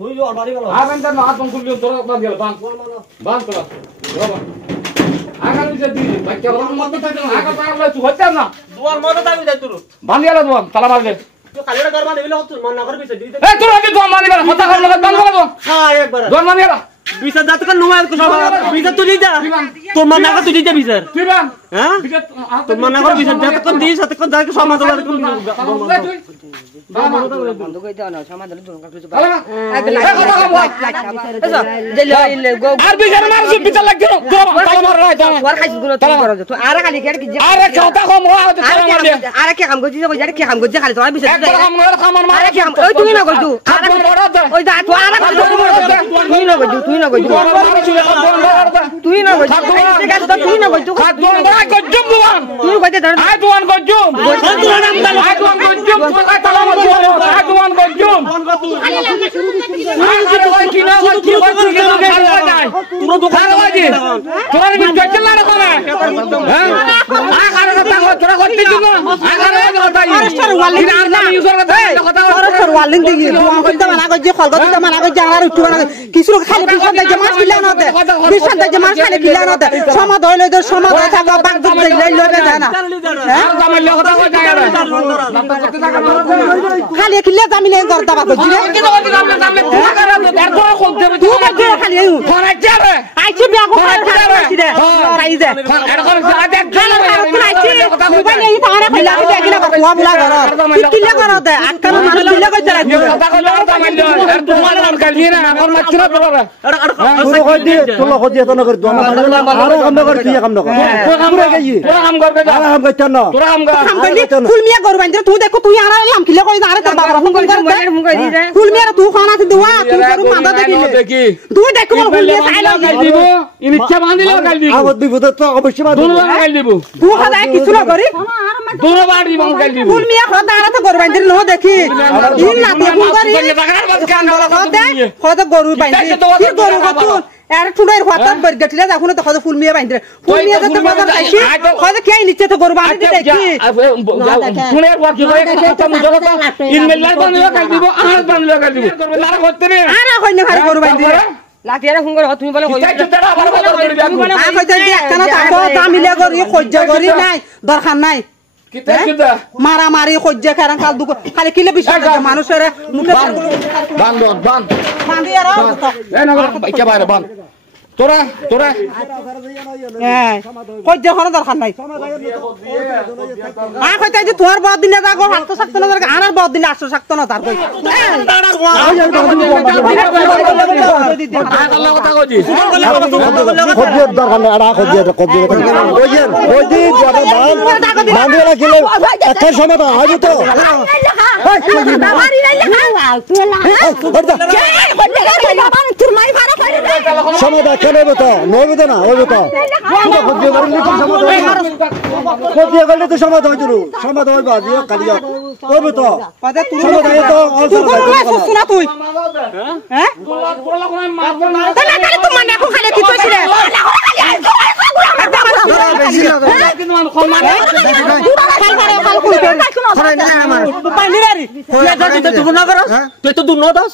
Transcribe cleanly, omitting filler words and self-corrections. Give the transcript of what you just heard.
তুই যে অলমারি গেল আবেন তো না তুমি খুললি তোরা বাদ গেল বান তোরা আগা নিচে দি বাচ্চা ওর মত থাকে না আগা পাগলা তুই হচ্ছে না দুয়ার মতো দাবি যাই তোর বান গেল তোমার তালা মার দে তুই কালিটা গরমা দিবিলে তোর মন না করবি দিতে এই তোরা কি তোমার মারি বেলা কথা কর লাগা বান গেল হ্যাঁ একবার দর মারি গেল বিচার যাতে কর নোয়া বিচার তুই যা তোর মন না কর তুই যা বিচার তুই বান হ্যাঁ তোর মন না কর বিচার যাতে কর দিস সাথে কর যাকে সমাধান কর বন্ধ করে দাও না সমাধান দূর করে দাও আর বিচার মারছ বিচার লাগছে তালা মার রাই ওর খাইছ গুলো তুই করো তুই আর খালি কি আরে কথা কম ও তালা মার দে আর কি কাম করছিস ওই যারে কি কাম করছিস খালি তোর বিচার একবার কাম মার খামান মার কি কাম ওই তুই না করছু আর ওই যা তুই আর তুই না করছু তুই না করছু তুই না করছু তুই না করছু খাতুন বড় গজ্জুম দুয়ান তুই কইতে ধর আই দুয়ান গজ্জুম আই দুয়ান গজ্জুম তালা মার আই দুয়ান গজ্জুম আরে ওই কি না কি বলছিস কি নাই পুরো দোকান আছে তোর ভিতর চলা না কোন হ্যাঁ আরে কথা তোরা করতে দিন না আরে কথা সর ওয়ালিং না ইউজার কথা সর ওয়ালিং দিগি তুই কইতে মানা কইছে খল কইতে মানা কইছে আর উঠু না কিছু খালি বিশাল দে মাছ কিলা না দে বিশাল দে মাছ খালি কিলা না দে সমাদ হইলো দে সমাদ হই থাকো বাগ দুধ লই লবে জানা হ্যাঁ জামাই কথা কই যায় খালি কিলা জামিনে করতা বা কইছি রে কি কথা জামলে জামলে তুই করে দরকার করতে হবে তুই বাজে খালি ফোনে যাবে আইছি বিয়া কো খাইছি রে রাই দে এটা করে আজ খালা কারণ আইছি মোবাইল এই তারা কইলা কি না কুয়া বুলা ঘর কিলা করো দে আটকানো মানুষ কিলা কইতে লাগবে কথা কইলো জামাই আর তোমার নাম কালি না আমার মাছরা তোরা পুরো কই দি তোলা কই দি তোনা করে দোনা আরো কাম কর তুই কাম কর তোরা কাম করবে তোরা কাম করবে আরে কাম করছ না তোরা কাম কর কাম করলি ফুল মিয়া গরু বান্ধে তুই দেখো তুই আর লাম কিলা কই আরে তোর বাবা ফোন করে ফুল মিয়া তুই খানা আছে দুয়া তুই গরু মাদা দেখি তুই দেখো ফুল মিয়া চাইলো দিব ইচ্ছা বাঁধিলো কাল দিব আগত বিপদ তো অবশ্যই বাদ দুনো কাল দিব তুই খাদা কিছু না করি দুনো বাড়ি বং কাল দিব ফুল মিয়া খাদা আর তো গরু বান্ধে ন দেখি ইন না তো ফুল করি খাদা গরু বান্ধে কি গরু কত আর ঠুড়ার খাতা বরগটলে দেখো তো খাদা ফুল মিয়া বান্ধে ফুল মিয়া তো বাজার খাইছি খাদা কি নিচে তো গরু বান্ধে দেখি ঠুড়ার ওয়াকি করে কথা মুজো কথা ইন মেলার বান্ধে কাল দিব আর বান্ধে কাল দিব লারা করতে রে আর কই না খালি গরু বান্ধে লাঠিয়ারে ফোন করে তুমি বলে কই আ কইতে দি একখানা তাকো দামিলে করি সহ্য করি নাই দরকার নাই কিতা কিতা মারা মারি সহ্য খারান কাল দুক খালি কিলে বিশ্বাস আছে মানুষের মুখে বান বান বান্ধি আর এ না বাইকা বাইরে বান তোরা হ্যাঁ সহ্য করার দরকার নাই আ কইতে যে তোর বদ দিনে যাগো হাত সাকতো না দরকার আর বদ দিনে আসো সাকতো না তার কই কথা কইছি খোঁজির দরকার নাই আড়া খোঁজির ওই দি যাবে বান্ধেলা কিলো একটা সমাধান আজ তো সমাধান কেন তো নইবে তো না হইবে তো খোঁজিয়ে গেলে তো সমাধান হইতো সমাধান হইবা যে কালি হইবে তো সমাধান তো শোনা তুই হ্যাঁ তাহলে কালি তো মানে এখন খালি কি কইছিস রে তুই তো দূর ন দাস